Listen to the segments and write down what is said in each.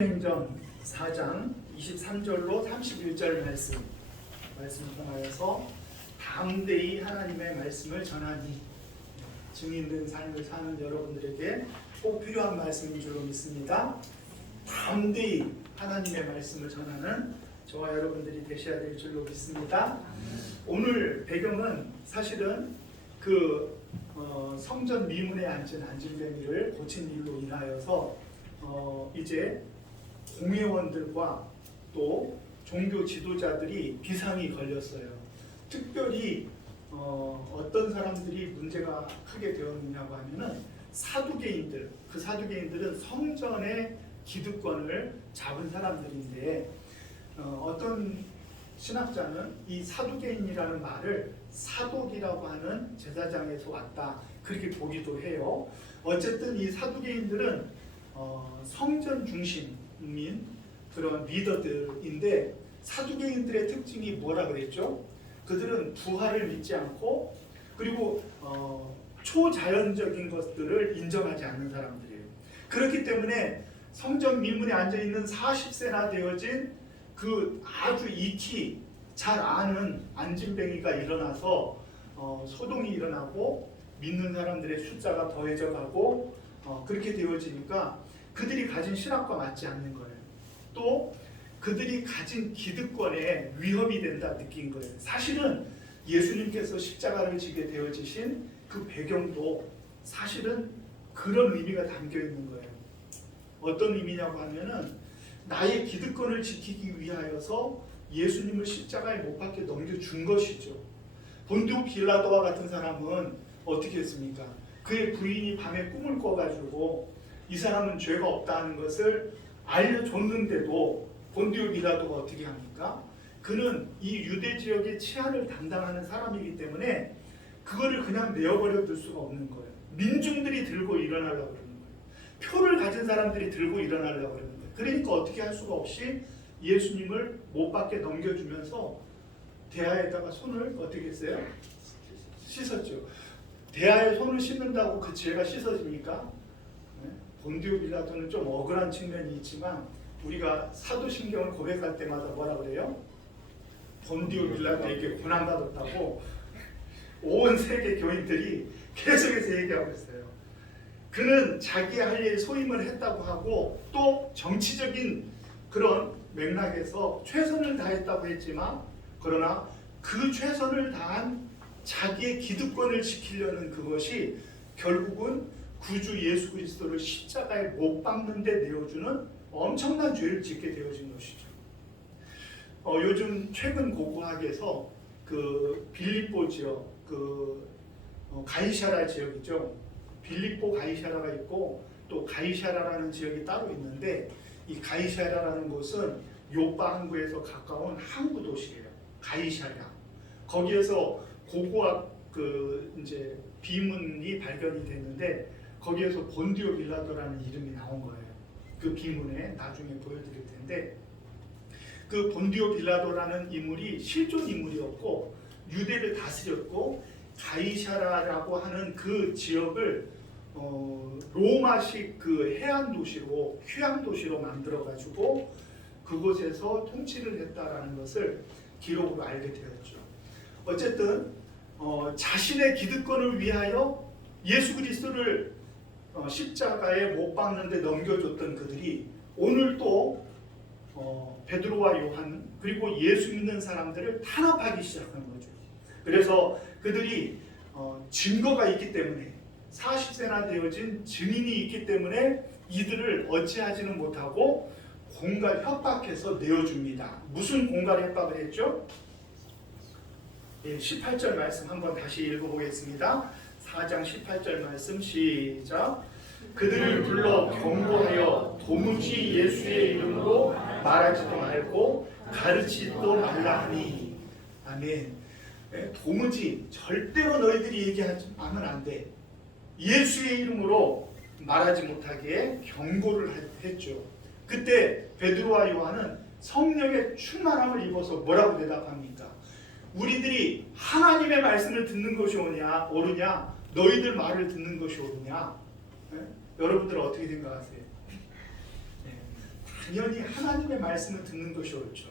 행전 4장 23절로 31절 말씀을 통하여서 담대히 하나님의 말씀을 전하니 증인된 삶을 사는 여러분들에게 꼭 필요한 말씀인 줄로 믿습니다. 담대히 하나님의 말씀을 전하는 저와 여러분들이 되셔야 될 줄로 믿습니다. 오늘 배경은 사실은 성전 미문에 앉은 안진뱅이를 고친 일로 인하여서 이제 공회원들과 또 종교 지도자들이 비상이 걸렸어요. 특별히 어떤 사람들이 문제가 크게 되었느냐고 하면은 사두개인들, 그 사두개인들은 성전의 기득권을 잡은 사람들인데 어떤 신학자는 이 사두개인이라는 말을 사독이라고 하는 제사장에서 왔다 그렇게 보기도 해요. 어쨌든 이 사두개인들은 성전 중심인 그런 리더들인데 사두개인들의 특징이 뭐라 그랬죠? 그들은 부활을 믿지 않고 그리고 초자연적인 것들을 인정하지 않는 사람들이에요. 그렇기 때문에 성전 미문에 앉아있는 40세나 되어진 그 아주 익히 잘 아는 안진뱅이가 일어나서 소동이 일어나고 믿는 사람들의 숫자가 더해져 가고 그렇게 되어지니까 그들이 가진 신학과 맞지 않는 거예요. 또 그들이 가진 기득권에 위협이 된다 느낀 거예요. 사실은 예수님께서 십자가를 지게 되어지신 그 배경도 사실은 그런 의미가 담겨 있는 거예요. 어떤 의미냐고 하면은 나의 기득권을 지키기 위하여서 예수님을 십자가에 못 박게 넘겨준 것이죠. 본디오 빌라도와 같은 사람은 어떻게 했습니까? 그의 부인이 밤에 꿈을 꿔가지고 이 사람은 죄가 없다는 것을 알려줬는데도 본디오 빌라도가 어떻게 합니까? 그는 이 유대 지역의 치안을 담당하는 사람이기 때문에 그거를 그냥 내어버려 둘 수가 없는 거예요. 민중들이 들고 일어나려고 그러는 거예요. 표를 가진 사람들이 들고 일어나려고 그러는 거예요. 그러니까 어떻게 할 수가 없이 예수님을 못 박게 넘겨주면서 대야에다가 손을 어떻게 했어요? 씻었죠. 대야에 손을 씻는다고 그 죄가 씻어집니까? 본디오 빌라도는 좀 억울한 측면이 있지만 우리가 사도신경을 고백할 때마다 뭐라 그래요? 본디오 빌라도에게 고난받았다고 온 세계 교인들이 계속해서 얘기하고 있어요. 그는 자기의 할 일 소임을 했다고 하고 또 정치적인 그런 맥락에서 최선을 다했다고 했지만 그러나 그 최선을 다한 자기의 기득권을 지키려는 그것이 결국은 구주 예수 그리스도를 십자가에 못 박는 데 내어주는 엄청난 죄를 짓게 되어진 것이죠. 요즘 최근 고고학에서 그 빌립보 지역, 가이사랴 지역이죠. 빌립보 가이사랴가 있고 또 가이사랴라는 지역이 따로 있는데 이 가이사랴라는 곳은 요빠 항구에서 가까운 항구 도시예요. 가이사랴. 거기에서 고고학 이제 비문이 발견이 됐는데 거기에서 본디오 빌라도라는 이름이 나온 거예요. 그 비문에 나중에 보여드릴 텐데 그 본디오 빌라도라는 인물이 실존 인물이었고 유대를 다스렸고 가이사랴라고 하는 그 지역을 로마식 그 해안 도시로 휴양 도시로 만들어 가지고 그곳에서 통치를 했다라는 것을 기록으로 알게 되었죠. 어쨌든 자신의 기득권을 위하여 예수 그리스도를 십자가에 못 박는데 넘겨줬던 그들이 오늘 또 베드로와 요한 그리고 예수 믿는 사람들을 탄압하기 시작한 거죠. 그래서 그들이 증거가 있기 때문에 40세나 되어진 증인이 있기 때문에 이들을 어찌하지는 못하고 공갈 협박해서 내어줍니다. 무슨 공갈 협박을 했죠? 18절 말씀 한번 다시 읽어보겠습니다. 4장 18절 말씀 시작. 그들을 불러 경고하여 도무지 예수의 이름으로 말하지도 말고 가르치지도 말라 하니. 아멘. 도무지 절대로 너희들이 얘기하면 안 돼. 예수의 이름으로 말하지 못하게 경고를 했죠. 그때 베드로와 요한은 성령의 충만함을 입어서 뭐라고 대답합니까? 우리들이 하나님의 말씀을 듣는 것이 옳으냐 너희들 말을 듣는 것이 옳으냐? 여러분들 어떻게 생각하세요? 당연히 하나님의 말씀을 듣는 것이 옳죠.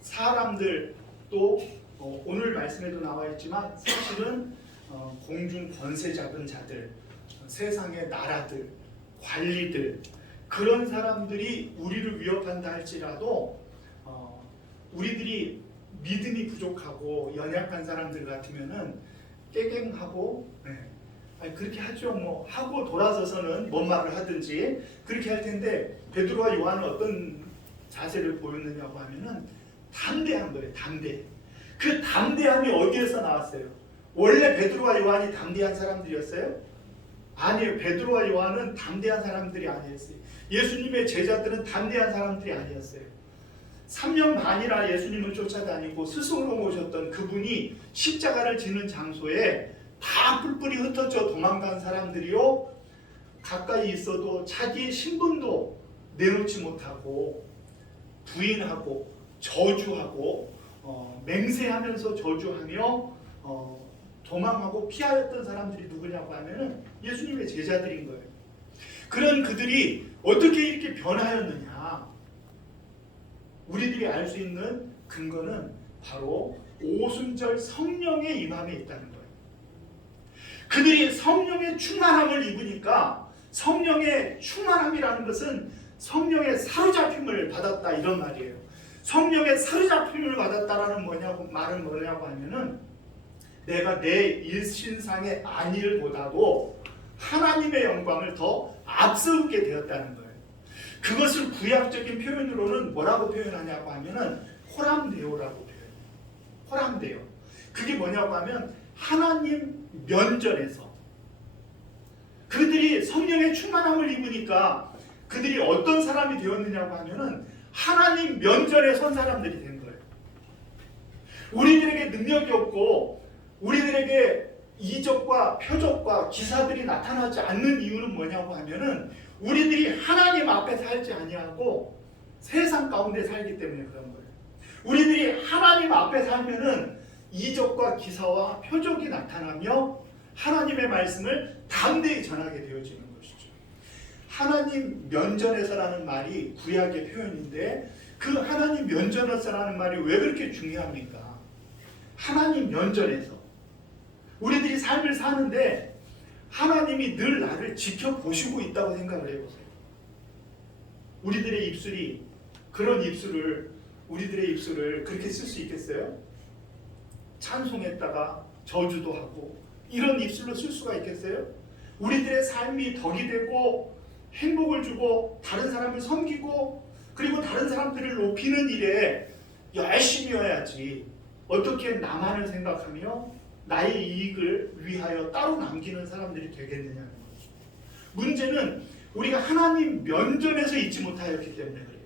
사람들 또 오늘 말씀에도 나와 있지만 사실은 공중 권세 잡은 자들, 세상의 나라들, 관리들, 그런 사람들이 우리를 위협한다 할지라도 우리들이 믿음이 부족하고 연약한 사람들 같으면은 깨갱하고 그렇게 하죠. 뭐 하고 돌아서서는 뭔 말을 하든지 그렇게 할 텐데, 베드로와 요한은 어떤 자세를 보였느냐고 하면은 담대한 거예요. 담대. 그 담대함이 어디에서 나왔어요? 원래 베드로와 요한이 담대한 사람들이었어요? 아니에요. 베드로와 요한은 담대한 사람들이 아니었어요. 예수님의 제자들은 담대한 사람들이 아니었어요. 3년 반이나 예수님을 쫓아다니고 스승으로 모셨던 그분이 십자가를 지는 장소에 다 뿔뿔이 흩어져 도망간 사람들이요, 가까이 있어도 자기의 신분도 내놓지 못하고 부인하고 저주하고 맹세하면서 저주하며 도망하고 피하였던 사람들이 누구냐고 하면은 예수님의 제자들인 거예요. 그런 그들이 어떻게 이렇게 변하였느냐, 우리들이 알 수 있는 근거는 바로 오순절 성령의 임함에 있다는 거예요. 그들이 성령의 충만함을 입으니까, 성령의 충만함이라는 것은 성령의 사로잡힘을 받았다 이런 말이에요. 성령의 사로잡힘을 받았다라는 말은 뭐냐고 하면은, 내가 내 일신상의 안일보다도 하나님의 영광을 더 앞서게 되었다는 거예요. 그것을 구약적인 표현으로는 뭐라고 표현하냐고 하면은 호람데오라고 표현해요. 호람데오. 그게 뭐냐고 하면 하나님 면전에서 그들이 성령의 충만함을 입으니까 그들이 어떤 사람이 되었느냐고 하면은 하나님 면전에 선 사람들이 된 거예요. 우리들에게 능력이 없고 우리들에게 이적과 표적과 기사들이 나타나지 않는 이유는 뭐냐고 하면은 우리들이 하나님 앞에 살지 아니하고 세상 가운데 살기 때문에 그런 거예요. 우리들이 하나님 앞에 살면은 이적과 기사와 표적이 나타나며 하나님의 말씀을 담대히 전하게 되어지는 것이죠. 하나님 면전에서라는 말이 구약의 표현인데, 그 하나님 면전에서라는 말이 왜 그렇게 중요합니까? 하나님 면전에서 우리들이 삶을 사는데 하나님이 늘 나를 지켜보시고 있다고 생각을 해보세요. 우리들의 입술이 우리들의 입술을 그렇게 쓸 수 있겠어요? 찬송했다가 저주도 하고 이런 입술로 쓸 수가 있겠어요? 우리들의 삶이 덕이 되고 행복을 주고 다른 사람을 섬기고 그리고 다른 사람들을 높이는 일에 열심히 해야지, 어떻게 나만을 생각하며 나의 이익을 위하여 따로 남기는 사람들이 되겠느냐는 거죠. 문제는 우리가 하나님 면전에서 있지 못하였기 때문에 그래요.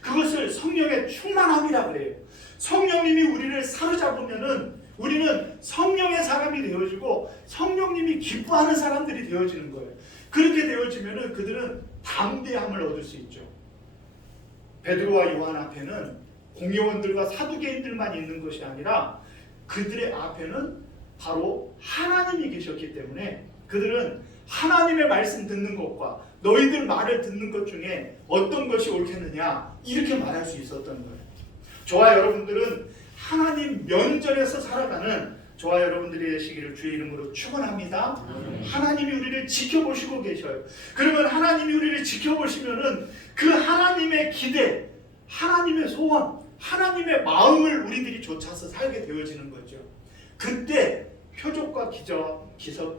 그것을 성령의 충만함이라 그래요. 성령님이 우리를 사로잡으면은 우리는 성령의 사람이 되어지고 성령님이 기뻐하는 사람들이 되어지는 거예요. 그렇게 되어지면은 그들은 담대함을 얻을 수 있죠. 베드로와 요한 앞에는 공회원들과 사두개인들만 있는 것이 아니라 그들의 앞에는 바로 하나님이 계셨기 때문에 그들은 하나님의 말씀 듣는 것과 너희들 말을 듣는 것 중에 어떤 것이 옳겠느냐, 이렇게 말할 수 있었던 거예요. 저와 여러분들은 하나님 면전에서 살아가는 저와 여러분들이 되시기를 주의 이름으로 축원합니다. 하나님이 우리를 지켜보시고 계셔요. 그러면 하나님이 우리를 지켜보시면은 그 하나님의 기대, 하나님의 소원, 하나님의 마음을 우리들이 좇아서 살게 되어지는 거죠. 그때 표적과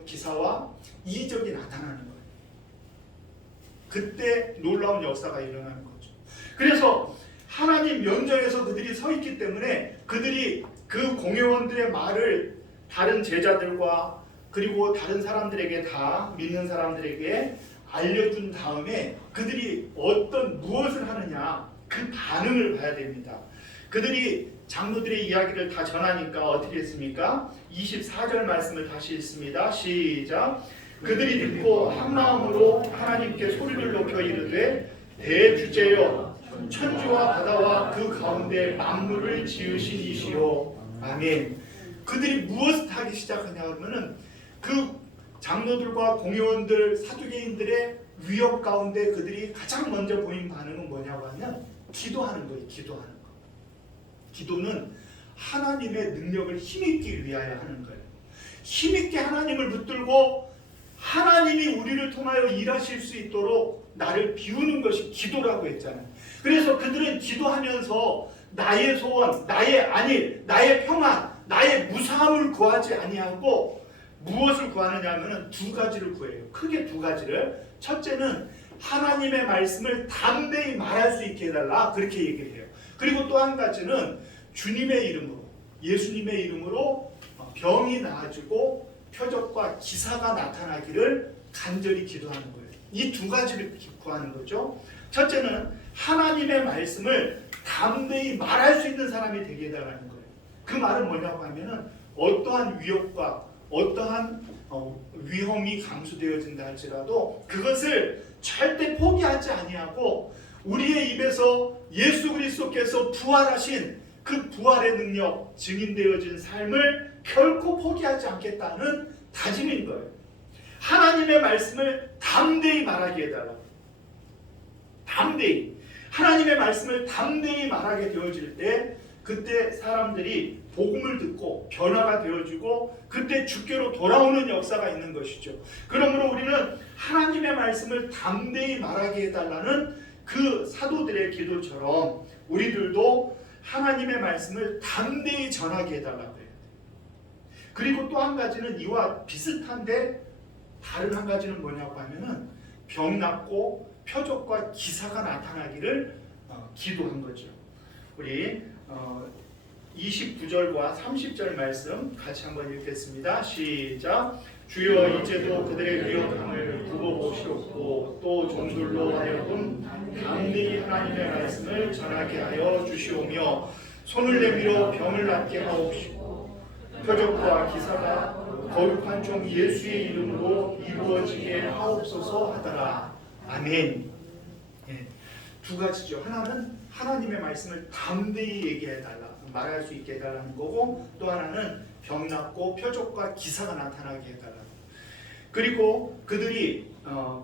기사와 이적이 나타나는 거예요. 그때 놀라운 역사가 일어나는 거죠. 그래서 하나님 면전에서 그들이 서 있기 때문에 그들이 그 공회원들의 말을 다른 제자들과 그리고 다른 사람들에게, 다 믿는 사람들에게 알려준 다음에 그들이 무엇을 하느냐, 그 반응을 봐야 됩니다. 그들이 장로들의 이야기를 다 전하니까 어떻게 했습니까? 24절 말씀을 다시 읽습니다. 시작. 그들이 듣고 한 마음으로 하나님께 소리를 높여 이르되, 대주제여 천지와 바다와 그 가운데 만물을 지으신 이시오. 아멘. 그들이 무엇을 하기 시작하냐 그러면은 그 장로들과 공회원들, 사두개인들의 위협 가운데 그들이 가장 먼저 보인 반응은 뭐냐고 하면 기도하는 거예요. 기도하는 거. 기도는 하나님의 능력을 힘입기 위하여 하는 거예요. 힘있게 하나님을 붙들고 하나님이 우리를 통하여 일하실 수 있도록 나를 비우는 것이 기도라고 했잖아요. 그래서 그들은 기도하면서 나의 소원, 나의 안일, 나의 평안, 나의 무사함을 구하지 아니하고 무엇을 구하느냐 하면 두 가지를 구해요. 크게 두 가지를. 첫째는 하나님의 말씀을 담대히 말할 수 있게 해달라, 그렇게 얘기를 해요. 그리고 또 한 가지는 주님의 이름으로, 예수님의 이름으로 병이 나아지고 표적과 기사가 나타나기를 간절히 기도하는 거예요. 이 두 가지를 구하는 거죠. 첫째는 하나님의 말씀을 담대히 말할 수 있는 사람이 되게 해달라는 거예요. 그 말은 뭐냐고 하면은 어떠한 위협과 어떠한 위험이 감수되어진다 할지라도 그것을 절대 포기하지 아니하고 우리의 입에서 예수 그리스도께서 부활하신 그 부활의 능력 증인되어진 삶을 결코 포기하지 않겠다는 다짐인 거예요. 하나님의 말씀을 담대히 말하게 해달라고. 담대히. 하나님의 말씀을 담대히 말하게 되어질 때 그때 사람들이 복음을 듣고 변화가 되어지고 그때 주께로 돌아오는 역사가 있는 것이죠. 그러므로 우리는 하나님의 말씀을 담대히 말하게 해달라는 그 사도들의 기도처럼 우리들도 하나님의 말씀을 담대히 전하게 해달라고 해요. 그리고 또 한 가지는 이와 비슷한데 다른 한 가지는 뭐냐고 하면은 병 낫고 표적과 기사가 나타나기를 기도한 거죠. 우리 29절과 30절 말씀 같이 한번 읽겠습니다. 시작. 주여 이제도 그들의 위협함을 두고 보시옵고 또 종들로 하여금 담대히 하나님의 말씀을 전하게 하여 주시오며 손을 내밀어 병을 낫게 하옵시고 표적과 기사가 거룩한 종 예수의 이름으로 이루어지게 하옵소서 하더라. 아멘. 예, 두 가지죠. 하나는 하나님의 말씀을 담대히 얘기해달라, 말할 수 있게 해달라는 거고 또 하나는 병 낫고 표적과 기사가 나타나게 해달라. 그리고 그들이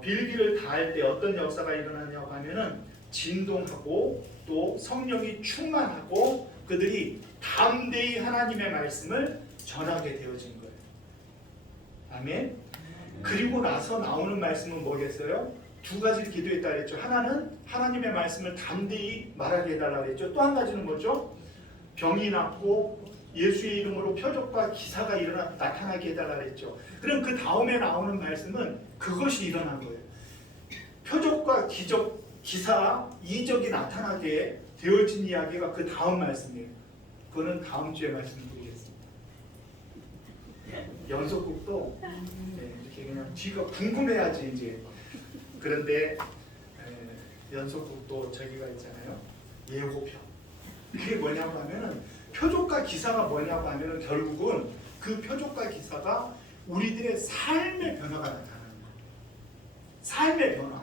빌기를 다할 때 어떤 역사가 일어나냐고 하면은 진동하고 또 성령이 충만하고 그들이 담대히 하나님의 말씀을 전하게 되어진 거예요. 아멘. 그리고 나서 나오는 말씀은 뭐겠어요? 두 가지를 기도했다 그랬죠. 하나는 하나님의 말씀을 담대히 말하게 해달라고 했죠. 또 한 가지는 뭐죠? 병이 낫고 예수의 이름으로 표적과 기사가 나타나게 해달라고 했죠. 그럼 그 다음에 나오는 말씀은 그것이 일어난 거예요. 표적과 기적, 기사, 이적이 나타나게 되어진 이야기가 그 다음 말씀이에요. 그거는 다음 주에 말씀드리겠습니다. 연속극도 이렇게 그냥 뒤가 궁금해야지 이제. 그런데 연속극도 저기가 있잖아요. 예고편. 그게 뭐냐고 하면은 표적과 기사가 뭐냐고 하면은 결국은 그 표적과 기사가 우리들의 삶의 변화가 나타나는 거예요. 삶의 변화.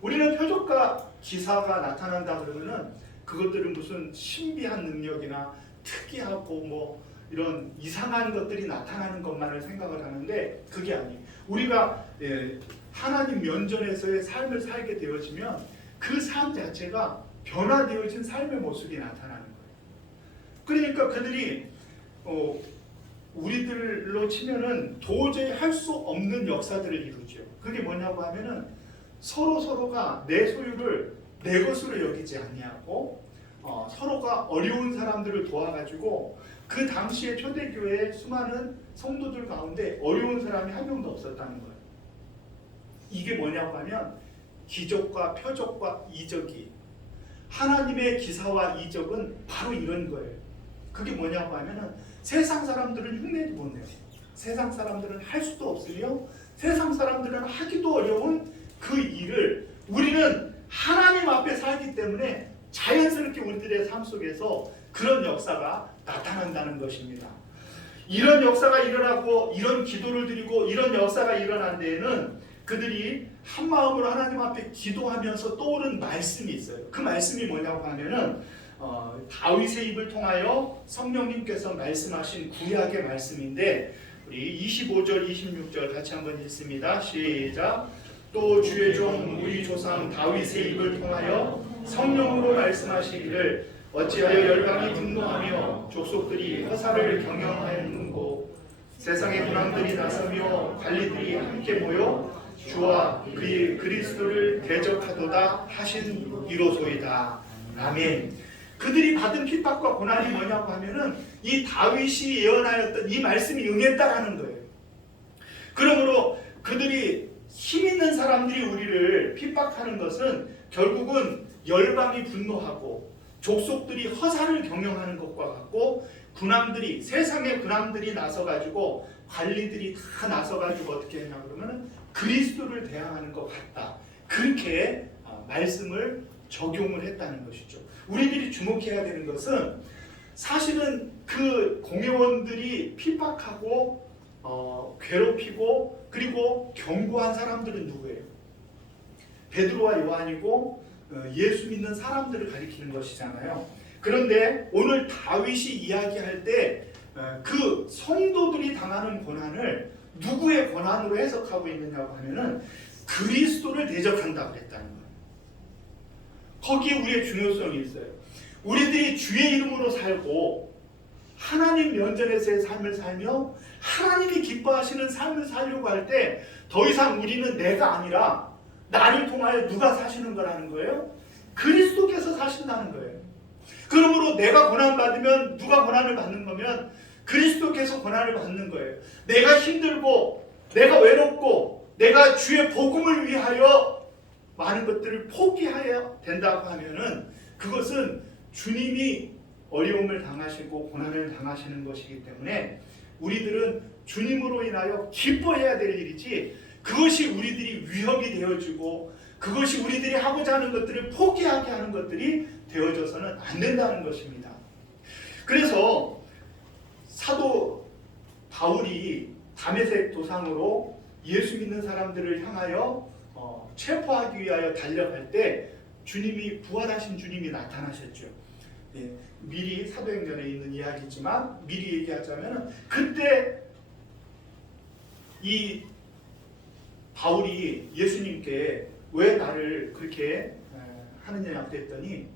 우리는 표적과 기사가 나타난다 그러면은 그것들은 무슨 신비한 능력이나 특이하고 뭐 이런 이상한 것들이 나타나는 것만을 생각을 하는데 그게 아니에요. 우리가 하나님 면전에서의 삶을 살게 되어지면 그 삶 자체가 변화되어진 삶의 모습이 나타나는 거예요. 그러니까 그들이 우리들로 치면은 도저히 할 수 없는 역사들을 이루죠. 그게 뭐냐고 하면은 서로가 내 소유를 내 것으로 여기지 아니하고 서로가 어려운 사람들을 도와가지고 그 당시에 초대교회의 수많은 성도들 가운데 어려운 사람이 한 명도 없었다는 거예요. 이게 뭐냐고 하면 기적과 표적과 이적이 하나님의 기사와 이적은 바로 이런 거예요. 그게 뭐냐고 하면은 세상 사람들은 흉내도 못 내요. 세상 사람들은 할 수도 없으며 세상 사람들은 하기도 어려운 그 일을 우리는 하나님 앞에 살기 때문에 자연스럽게 우리들의 삶 속에서 그런 역사가 나타난다는 것입니다. 이런 역사가 일어나고 이런 기도를 드리고 이런 역사가 일어난 데에는 그들이 한 마음으로 하나님 앞에 기도하면서 떠오른 말씀이 있어요. 그 말씀이 뭐냐고 하면은 다윗의 입을 통하여 성령님께서 말씀하신 구약의 말씀인데 우리 25절 26절 같이 한번 읽습니다. 시작. 또 주의 종 우리 조상 다윗의 입을 통하여 성령으로 말씀하시기를 어찌하여 열방이 분노하며 족속들이 허사를 경영하였는고 세상의 군왕들이 나서며 관리들이 함께 모여 주와 그의 그리스도를 대적하도다 하신 이로소이다. 아멘. 그들이 받은 핍박과 고난이 뭐냐고 하면은 이 다윗이 예언하였던 이 말씀이 응했다라는 거예요. 그러므로 그들이 힘 있는 사람들이 우리를 핍박하는 것은 결국은 열방이 분노하고 족속들이 허사를 경영하는 것과 같고 군왕들이 세상의 군왕들이 나서가지고 관리들이 다 나서가지고 어떻게 했냐 그러면 그리스도를 대항하는 것 같다. 그렇게 말씀을 적용을 했다는 것이죠. 우리들이 주목해야 되는 것은 사실은 그 공회원들이 핍박하고 괴롭히고 그리고 경고한 사람들은 누구예요? 베드로와 요한이고 예수 믿는 사람들을 가리키는 것이잖아요. 그런데 오늘 다윗이 이야기할 때 그 성도들이 당하는 고난을 누구의 고난으로 해석하고 있느냐고 하면은 그리스도를 대적한다고 했다는 거예요. 거기에 우리의 중요성이 있어요. 우리들이 주의 이름으로 살고 하나님 면전에서의 삶을 살며 하나님이 기뻐하시는 삶을 살려고 할 때 더 이상 우리는 내가 아니라 나를 통하여 누가 사시는 거라는 거예요? 그리스도께서 사신다는 거예요. 그러므로 내가 고난받으면 누가 고난을 받는 거면 그리스도께서 고난을 받는 거예요. 내가 힘들고 내가 외롭고 내가 주의 복음을 위하여 많은 것들을 포기해야 된다고 하면은 그것은 주님이 어려움을 당하시고 고난을 당하시는 것이기 때문에 우리들은 주님으로 인하여 기뻐해야 될 일이지 그것이 우리들이 위협이 되어지고 그것이 우리들이 하고자 하는 것들을 포기하게 하는 것들이 되어져서는 안 된다는 것입니다. 그래서 사도 바울이 다메섹 도상으로 예수 믿는 사람들을 향하여 체포하기 위하여 달려갈 때 주님이 부활하신 주님이 나타나셨죠. 예, 미리 사도행전에 있는 이야기지만 미리 얘기하자면 그때 이 바울이 예수님께 왜 나를 그렇게 하느냐 그랬더니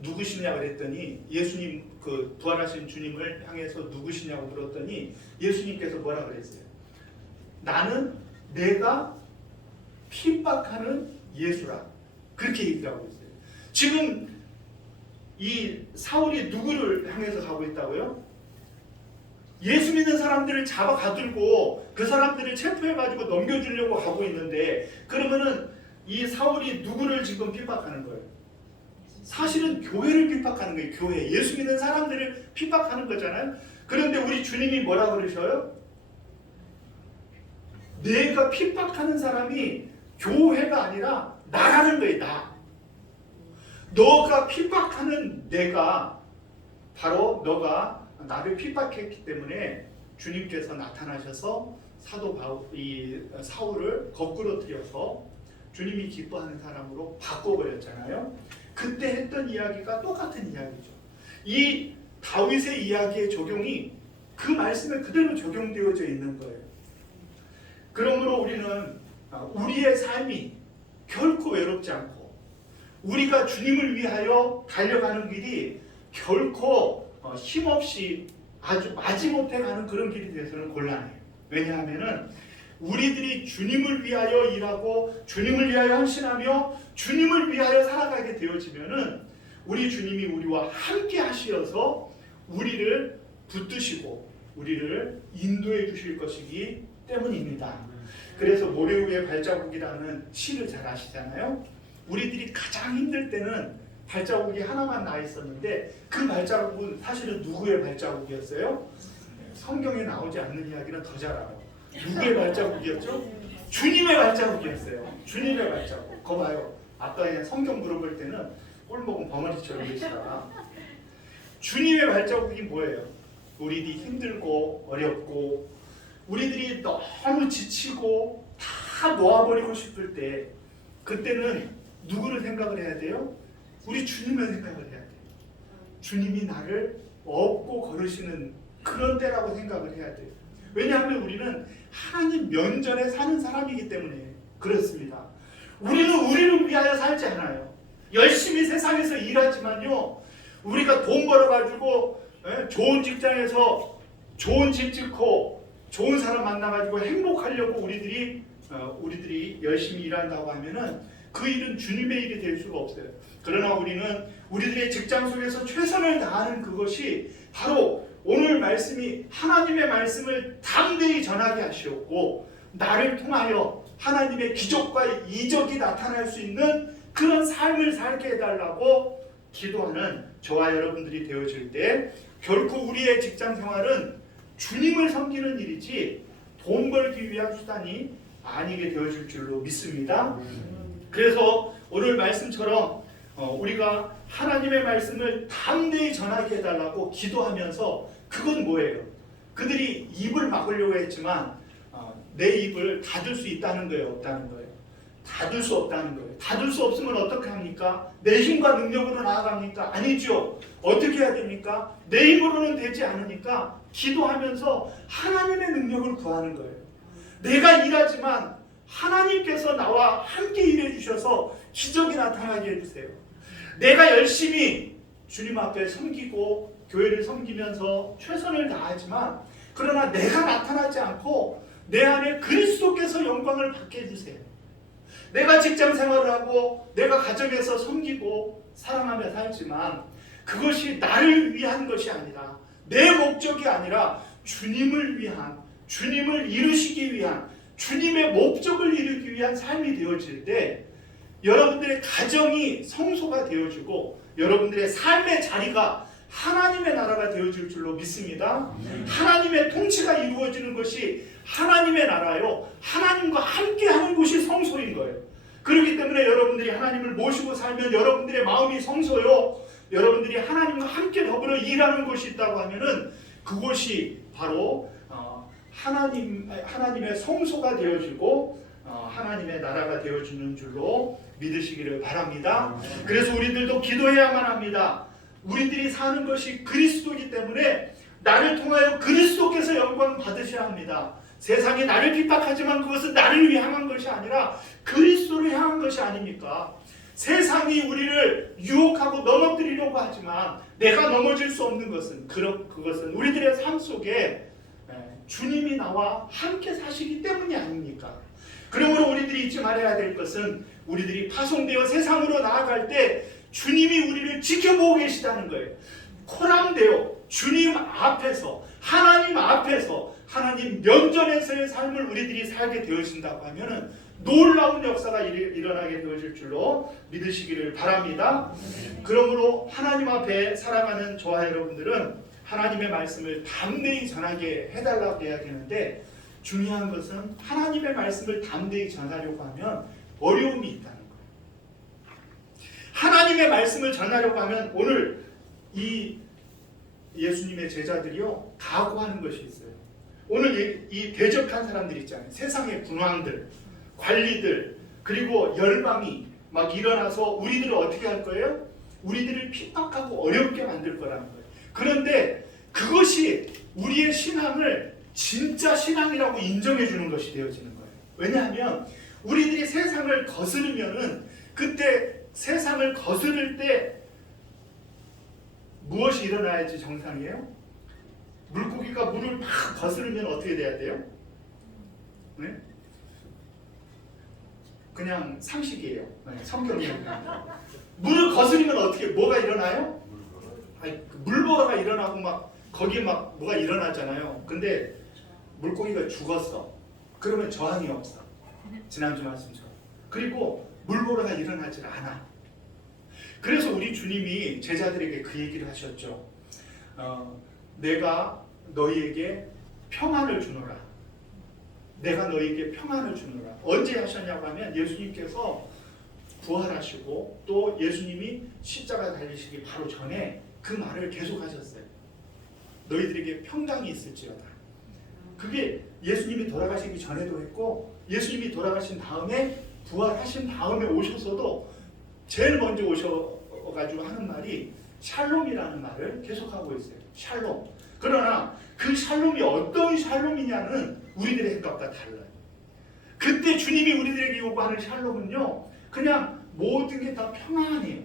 누구시냐 그랬더니 예수님 그 부활하신 주님을 향해서 누구시냐고 물었더니 예수님께서 뭐라 그랬어요? 나는 내가 핍박하는 예수라 그렇게 얘기를 하고 있어요. 지금 이 사울이 누구를 향해서 가고 있다고요? 예수 믿는 사람들을 잡아 가들고 그 사람들을 체포해가지고 넘겨주려고 하고 있는데 그러면은 이 사울이 누구를 지금 핍박하는 거예요? 사실은 교회를 핍박하는 거예요. 교회, 예수 믿는 사람들을 핍박하는 거잖아요. 그런데 우리 주님이 뭐라 그러셔요? 내가 핍박하는 사람이 교회가 아니라 나라는 거예요. 나. 너가 핍박하는 내가 바로 너가 나를 핍박했기 때문에 주님께서 나타나셔서 사도 사울을 거꾸로 들여서 주님이 기뻐하는 사람으로 바꿔버렸잖아요. 그때 했던 이야기가 똑같은 이야기죠. 이 다윗의 이야기의 적용이 그 말씀에 그대로 적용되어져 있는 거예요. 그러므로 우리는 우리의 삶이 결코 외롭지 않고 우리가 주님을 위하여 달려가는 길이 결코 힘없이 아주 마지못해 가는 그런 길이 돼서는 곤란해요. 왜냐하면은 우리들이 주님을 위하여 일하고 주님을 위하여 헌신하며 주님을 위하여 살아가게 되어지면은 우리 주님이 우리와 함께 하시어서 우리를 붙드시고 우리를 인도해 주실 것이기 때문입니다. 그래서 모래 위의 발자국이라는 시를 잘 아시잖아요. 우리들이 가장 힘들 때는 발자국이 하나만 나 있었는데 그 발자국은 사실은 누구의 발자국이었어요? 성경에 나오지 않는 이야기는 더 잘 알아요. 누구의 발자국이었죠? 주님의 발자국이었어요. 주님의 발자국. 거 봐요. 아까 그냥 성경 물어볼 때는 꼴먹은 벙어리처럼 계시다가 주님의 발자국이 뭐예요? 우리들이 힘들고 어렵고 우리들이 너무 지치고 다 놓아버리고 싶을 때 그때는 누구를 생각을 해야 돼요? 우리 주님을 생각을 해야 돼요. 주님이 나를 업고 걸으시는 그런 때라고 생각을 해야 돼요. 왜냐하면 우리는 하나님 면전에 사는 사람이기 때문에 그렇습니다. 우리는 우리를 위하여 살지 않아요. 열심히 세상에서 일하지만요, 우리가 돈 벌어가지고 좋은 직장에서 좋은 집 짓고 좋은 사람 만나가지고 행복하려고 우리들이 열심히 일한다고 하면은 그 일은 주님의 일이 될 수가 없어요. 그러나 우리는 우리들의 직장 속에서 최선을 다하는 그것이 바로 오늘 말씀이 하나님의 말씀을 담대히 전하게 하시었고, 나를 통하여 하나님의 기적과 이적이 나타날 수 있는 그런 삶을 살게 해달라고 기도하는 저와 여러분들이 되어질 때, 결코 우리의 직장 생활은 주님을 섬기는 일이지 돈 벌기 위한 수단이 아니게 되어질 줄로 믿습니다. 그래서 오늘 말씀처럼 우리가 하나님의 말씀을 담대히 전하게 해달라고 기도하면서, 그건 뭐예요? 그들이 입을 막으려고 했지만 내 입을 닫을 수 있다는 거예요, 없다는 거예요? 닫을 수 없다는 거예요. 닫을 수 없으면 어떻게 합니까? 내 힘과 능력으로 나아갑니까? 아니죠. 어떻게 해야 됩니까? 내 힘으로는 되지 않으니까 기도하면서 하나님의 능력을 구하는 거예요. 내가 일하지만 하나님께서 나와 함께 일해 주셔서 기적이 나타나게 해주세요. 내가 열심히 주님 앞에 섬기고 교회를 섬기면서 최선을 다하지만, 그러나 내가 나타나지 않고 내 안에 그리스도께서 영광을 받게 해주세요. 내가 직장 생활을 하고 내가 가정에서 섬기고 사랑하며 살지만 그것이 나를 위한 것이 아니라, 내 목적이 아니라 주님을 위한, 주님을 이루시기 위한, 주님의 목적을 이루기 위한 삶이 되어질 때 여러분들의 가정이 성소가 되어지고 여러분들의 삶의 자리가 하나님의 나라가 되어질 줄로 믿습니다. 하나님의 통치가 이루어지는 것이 하나님의 나라요, 하나님과 함께하는 곳이 성소인 거예요. 그렇기 때문에 여러분들이 하나님을 모시고 살면 여러분들의 마음이 성소요, 여러분들이 하나님과 함께 더불어 일하는 곳이 있다고 하면은 그곳이 바로 하나님의 성소가 되어지고 하나님의 나라가 되어지는 줄로 믿으시기를 바랍니다. 그래서 우리들도 기도해야만 합니다. 우리들이 사는 것이 그리스도이기 때문에 나를 통하여 그리스도께서 영광 받으셔야 합니다. 세상이 나를 핍박하지만 그것은 나를 향한 것이 아니라 그리스도를 향한 것이 아닙니까? 세상이 우리를 유혹하고 넘어뜨리려고 하지만 내가 넘어질 수 없는 것은 그것은 우리들의 삶 속에 주님이 나와 함께 사시기 때문이 아닙니까? 그러므로 우리들이 잊지 말아야 될 것은, 우리들이 파송되어 세상으로 나아갈 때 주님이 우리를 지켜보고 계시다는 거예요. 코람되어 주님 앞에서, 하나님 앞에서, 하나님 면전에서의 삶을 우리들이 살게 되어진다고 하면은 놀라운 역사가 일어나게 되어질 줄로 믿으시기를 바랍니다. 그러므로 하나님 앞에 살아가는 저와 여러분들은 하나님의 말씀을 담대히 전하게 해달라고 해야 되는데, 중요한 것은 하나님의 말씀을 담대히 전하려고 하면 어려움이 있다는 거예요. 하나님의 말씀을 전하려고 하면 오늘 이 예수님의 제자들이요, 각오하는 것이 있어요. 오늘 이 대적한 사람들 있잖아요. 세상의 군왕들, 관리들, 그리고 열방이 막 일어나서 우리들을 어떻게 할 거예요? 우리들을 핍박하고 어렵게 만들 거라는 거예요. 그런데 그것이 우리의 신앙을 진짜 신앙이라고 인정해 주는 것이 되어지는 거예요. 왜냐하면 우리들이 세상을 거스르면은, 그때 세상을 거스를 때 무엇이 일어나야지 정상이에요? 물고기가 물을 막 거스르면 어떻게 돼야 돼요? 네? 그냥 상식이에요. 성경이에요. 물을 거스르면 어떻게, 뭐가 일어나요? 물보라가 일어나고 막 거기에 막 뭐가 일어나잖아요. 근데 물고기가 죽었어. 그러면 저항이 없어. 지난주 말씀처럼. 그리고 물보라가 일어나질 않아. 그래서 우리 주님이 제자들에게 그 얘기를 하셨죠. 내가 너희에게 평안을 주노라. 내가 너희에게 평안을 주노라. 언제 하셨냐고 하면 예수님께서 부활하시고 또 예수님이 십자가 달리시기 바로 전에 그 말을 계속 하셨어요. 너희들에게 평강이 있을지어다. 그게 예수님이 돌아가시기 전에도 했고, 예수님이 돌아가신 다음에, 부활하신 다음에 오셔서도 제일 먼저 오셔가지고 하는 말이 샬롬이라는 말을 계속하고 있어요. 샬롬. 그러나 그 샬롬이 어떤 샬롬이냐는 우리들의 생각과 달라요. 그때 주님이 우리들에게 요구하는 샬롬은요, 그냥 모든 게 다 평안이에요.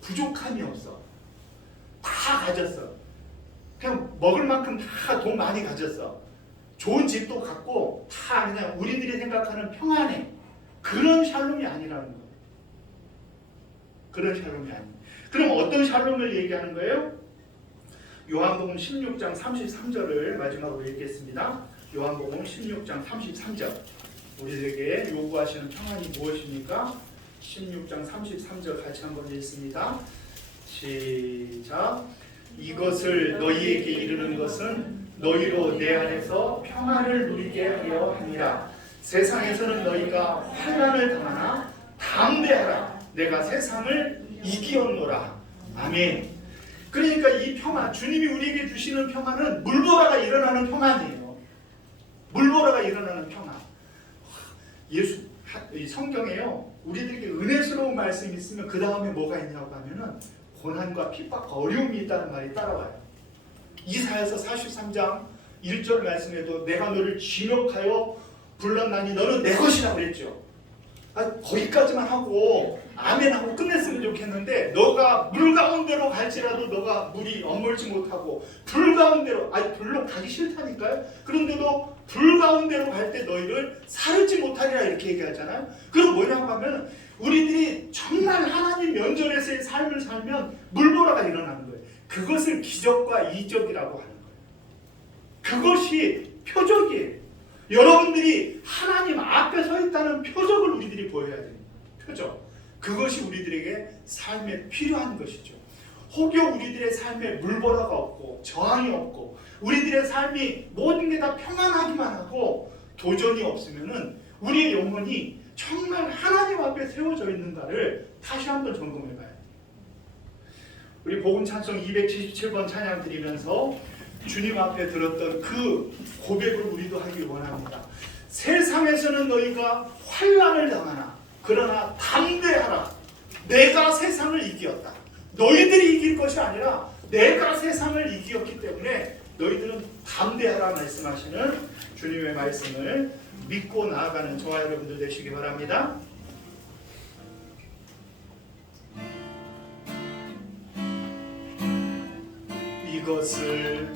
부족함이 없어. 다 가졌어. 그냥 먹을 만큼 다 돈 많이 가졌어. 좋은 집도 갖고 다 그냥 우리들이 생각하는 평안해. 그런 샬롬이 아니라는 거예요. 그런 샬롬이 아니에요. 그럼 어떤 샬롬을 얘기하는 거예요? 요한복음 16장 33절을 마지막으로 읽겠습니다. 요한복음 16장 33절. 우리에게 요구하시는 평안이 무엇입니까? 16장 33절 같이 한번 읽습니다. 시작. 이것을 너희에게 이르는 것은 너희로 내 안에서 평안을 누리게 하려 함이라. 세상에서는 너희가 환난을 당하나 담대하라. 내가 세상을 이기었노라. 아멘. 그러니까 이 평안, 주님이 우리에게 주시는 평안은 물보라가 일어나는 평안이에요. 물보라가 일어나는 평안. 예수, 이 성경에요, 우리들에게 은혜스러운 말씀이 있으면 그 다음에 뭐가 있냐고 하면은 고난과 핍박과 어려움이 있다는 말이 따라와요. 이사야서 43장 1절 말씀에도 내가 너를 진욕하여 불렀나니 너는 내 것이라 그랬죠. 거기까지만 하고 아멘 하고 끝냈으면 좋겠는데, 너가 물 가운데로 갈지라도 너가 물이 엄물지 못하고 불 가운데로, 불로 가기 싫다니까요. 그런데도 불 가운데로 갈 때 너희를 사르지 못하리라 이렇게 얘기하잖아요. 그럼 뭐냐고 하면 우리들이 정말 하나님 면전에서의 삶을 살면 물보라가 일어나는 거예요. 그것을 기적과 이적이라고 하는 거예요. 그것이 표적이에요. 여러분들이 하나님 앞에 서 있다는 표적을 우리들이 보여야 돼요. 표적. 그것이 우리들에게 삶에 필요한 것이죠. 혹여 우리들의 삶에 물보라가 없고 저항이 없고 우리들의 삶이 모든 게 다 평안하기만 하고 도전이 없으면은 우리의 영혼이 정말 하나님 앞에 세워져 있는가를 다시 한번 점검해 봐요. 우리 복음 찬송 277번 찬양 드리면서 주님 앞에 들었던 그 고백을 우리도 하길 원합니다. 세상에서는 너희가 환난을 당하나 그러나 담대하라. 내가 세상을 이기었다. 너희들이 이길 것이 아니라 내가 세상을 이기었기 때문에 너희들은 담대하라 말씀하시는 주님의 말씀을 믿고 나아가는 저와 여러분들 되시기 바랍니다. 이것을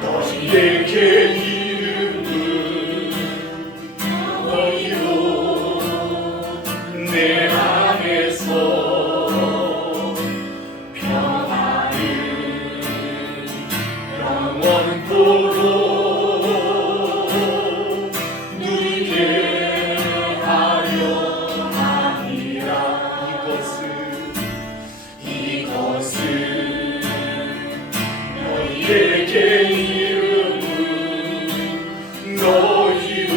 너희에게 이르는 너희로 내 안에서 평안을 영원토록 누리게 하려 함이라. 이것을 너희에게 이름은 너희로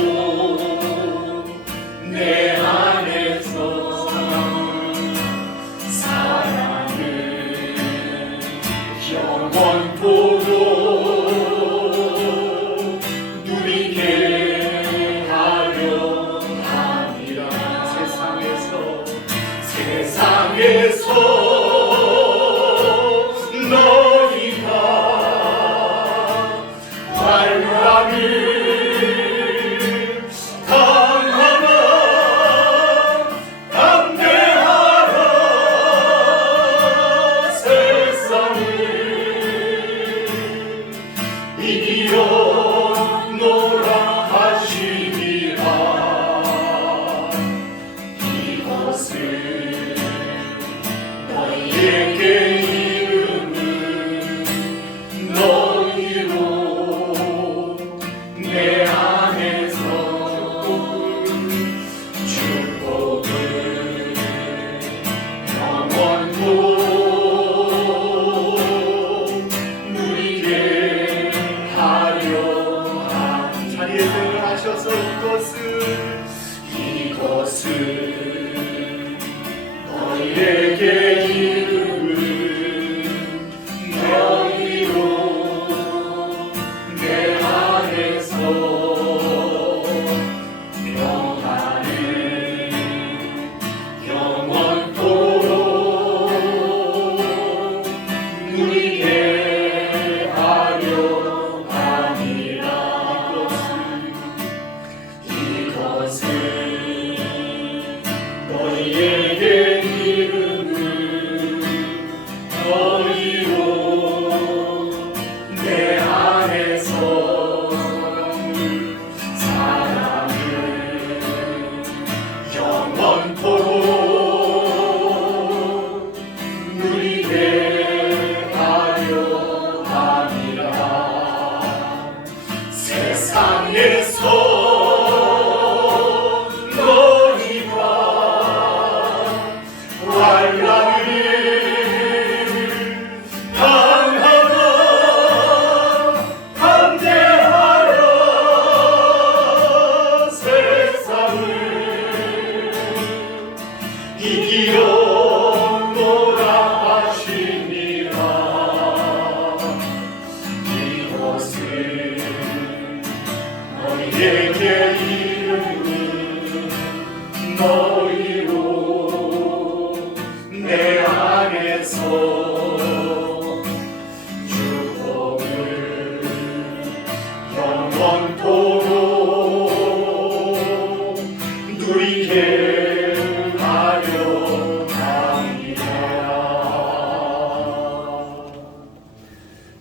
내 안에서 사랑을 영원토록 누리게 하려 함이라. 세상에서 누리게 하려 함이라. 너희에게 이르는 너희로 내 안에서 사랑을 영원토록 누리게 하려 함이라. 세상에서 이기려노라 하시니라. 이것을 너희에게 이르는 너희로 내 안에서 축복을 영원토록 누리게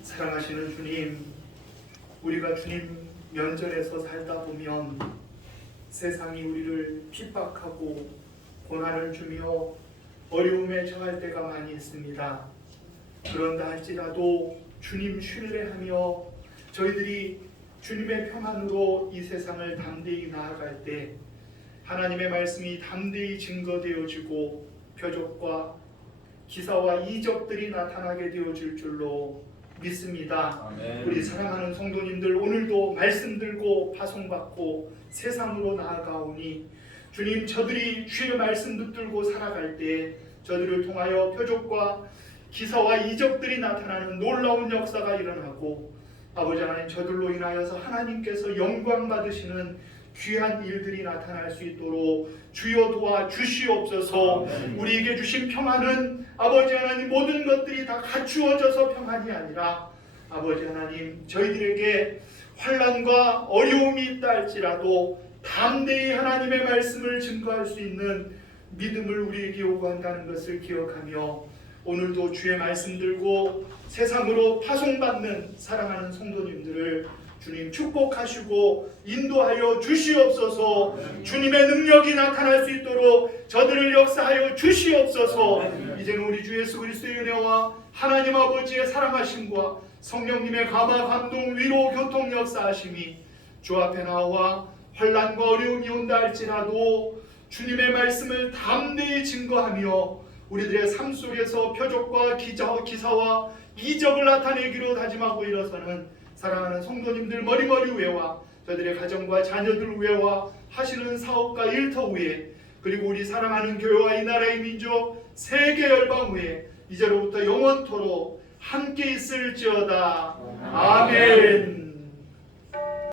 사랑하시는 주님, 우리가 주님 면전에서 살다 보면 세상이 우리를 핍박하고 고난을 주며 어려움에 처할 때가 많이 있습니다. 그런다 할지라도 주님 신뢰하며 저희들이 주님의 평안으로 이 세상을 담대히 나아갈 때 하나님의 말씀이 담대히 증거되어지고 표적과 기사와 이적들이 나타나게 되어질 줄로 믿습니다. 아멘. 우리 사랑하는 성도님들, 오늘도 말씀 들고 파송받고 세상으로 나아가오니 주님, 저들이 주의 말씀 붙들고 살아갈 때 저들을 통하여 표적과 기사와 이적들이 나타나는 놀라운 역사가 일어나고 아버지 하나님, 저들로 인하여서 하나님께서 영광 받으시는 귀한 일들이 나타날 수 있도록 주여 도와 주시옵소서. 우리에게 주신 평안은 아버지 하나님 모든 것들이 다 갖추어져서 평안이 아니라 아버지 하나님, 저희들에게 환난과 어려움이 있다 할지라도 담대히 하나님의 말씀을 증거할 수 있는 믿음을 우리에게 요구한다는 것을 기억하며 오늘도 주의 말씀 들고 세상으로 파송받는 사랑하는 성도님들을 주님 축복하시고 인도하여 주시옵소서. 주님의 능력이 나타날 수 있도록 저들을 역사하여 주시옵소서. 이제는 우리 주 예수 그리스도의 은혜와 하나님 아버지의 사랑하심과 성령님의 감화 감동 위로 교통 역사하심이 주 앞에 나와 환난과 어려움이 온다 할지라도 주님의 말씀을 담대히 증거하며 우리들의 삶 속에서 표적과 기사와 이적을 나타내기로 다짐하고 일어서는 사랑하는 성도님들 머리머리 위에와 저들의 가정과 자녀들 위에와 하시는 사업과 일터 위에 그리고 우리 사랑하는 교회와 이 나라의 민족 세계 열방 위에 이제로부터 영원토록 함께 있을지어다. 아멘.